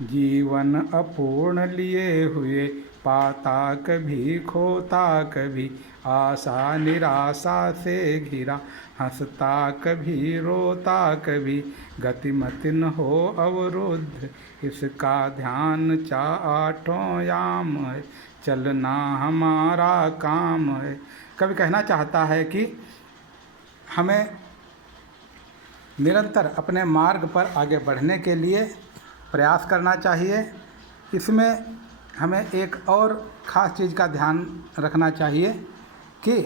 जीवन अपूर्ण लिए हुए, पाता कभी खोता कभी, आशा निराशा से घिरा, हंसता कभी रोता कभी, गतिमति न हो अवरुद्ध, इसका ध्यान आठों याम है, चलना हमारा काम है। कवि कहना चाहता है कि हमें निरंतर अपने मार्ग पर आगे बढ़ने के लिए प्रयास करना चाहिए। इसमें हमें एक और ख़ास चीज़ का ध्यान रखना चाहिए कि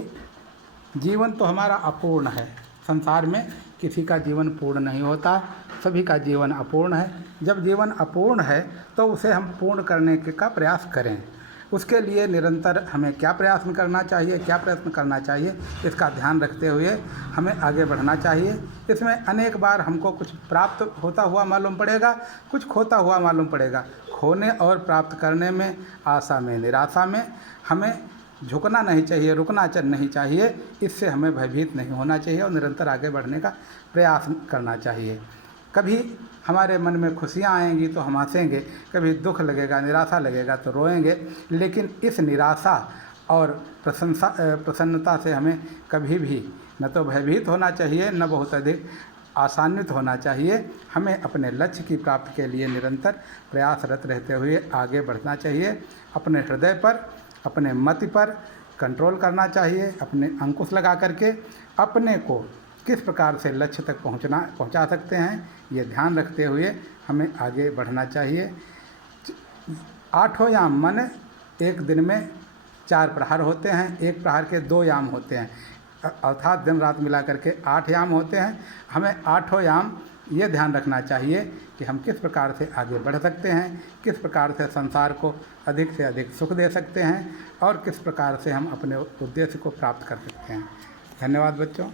जीवन तो हमारा अपूर्ण है। संसार में किसी का जीवन पूर्ण नहीं होता, सभी का जीवन अपूर्ण है। जब जीवन अपूर्ण है तो उसे हम पूर्ण करने का प्रयास करें। उसके लिए निरंतर हमें क्या प्रयास करना चाहिए, क्या प्रयत्न करना चाहिए, इसका ध्यान रखते हुए हमें आगे बढ़ना चाहिए। इसमें अनेक बार हमको कुछ प्राप्त होता हुआ मालूम पड़ेगा, कुछ खोता हुआ मालूम पड़ेगा। खोने और प्राप्त करने में, आशा में, निराशा में हमें झुकना नहीं चाहिए, रुकना नहीं चाहिए। इससे हमें भयभीत नहीं होना चाहिए और निरंतर आगे बढ़ने का प्रयास करना चाहिए। कभी हमारे मन में खुशियाँ आएंगी तो हम हंसेंगे, कभी दुख लगेगा, निराशा लगेगा तो रोएंगे। लेकिन इस निराशा और प्रसन्नता से हमें कभी भी न तो भयभीत होना चाहिए, न बहुत अधिक आशान्वित होना चाहिए। हमें अपने लक्ष्य की प्राप्ति के लिए निरंतर प्रयासरत रहते हुए आगे बढ़ना चाहिए। अपने हृदय पर, अपने मति पर कंट्रोल करना चाहिए। अपने अंकुश लगा करके अपने को किस प्रकार से लक्ष्य तक पहुंचा सकते हैं, ये ध्यान रखते हुए हमें आगे बढ़ना चाहिए। आठों याम मन एक दिन में 4 प्रहर होते हैं, एक प्रहर के 2 याम होते हैं, अर्थात दिन रात मिला करके 8 याम होते हैं। हमें आठों याम ये ध्यान रखना चाहिए कि हम किस प्रकार से आगे बढ़ सकते हैं, किस प्रकार से संसार को अधिक से अधिक सुख दे सकते हैं और किस प्रकार से हम अपने उद्देश्य को प्राप्त कर सकते हैं। धन्यवाद बच्चों।